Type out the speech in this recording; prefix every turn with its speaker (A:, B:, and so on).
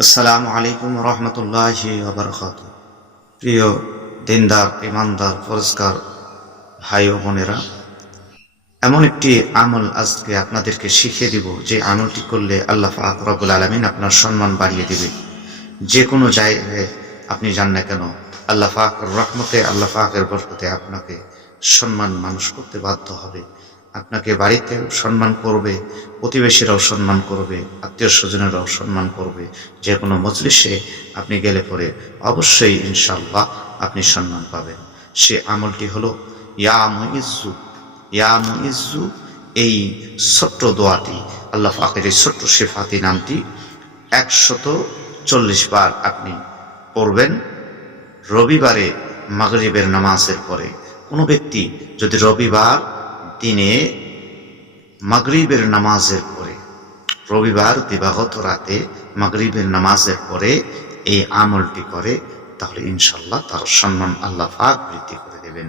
A: আসসালামু আলাইকুম রহমতুল্লাহ আবরকাত প্রিয় দিনদার ইমানদার পরিষ্কার ভাই ও বোনেরা, এমন একটি আমল আজকে আপনাদেরকে শিখিয়ে দিব যে আমলটি করলে আল্লাহ পাক রব্বুল আলমিন আপনার সম্মান বাড়িয়ে দিবে। যে কোনো জায়গায় আপনি যান না কেন, আল্লাহ পাক রহমতে, আল্লাহ পাকের বরকতে আপনাকে সম্মান মানুষ করতে বাধ্য হবে। আপনাকে বাড়িতে সম্মান করবে, প্রতিবেশীরাও সম্মান করবে আত্মীয় স্বজনেরাও সম্মান করবে। যে কোনো মজলিসে আপনি গেলে পরে অবশ্যই ইনশাল্লাহ আপনি সম্মান পাবেন। সে আমলটি হলো, ইয়া মুইজ্জু ইয়া মুইজ্জু এই ছোট্ট দোয়াটি, আল্লাহ পাকের এই ছোট্ট শেফাতি নামটি একশত চল্লিশ বার আপনি পড়বেন। রবিবারে মাগরিবের নামাজের পরে কোনো ব্যক্তি যদি রবিবার দিনে মাগরিবের নামাজের পরে, রবিবার দিবাগত রাতে মাগরিবের নামাজের পরে এই আমলটি করে, তাহলে ইনশাল্লাহ তার সম্মান আল্লাহ পাক বৃদ্ধি করে দেবেন।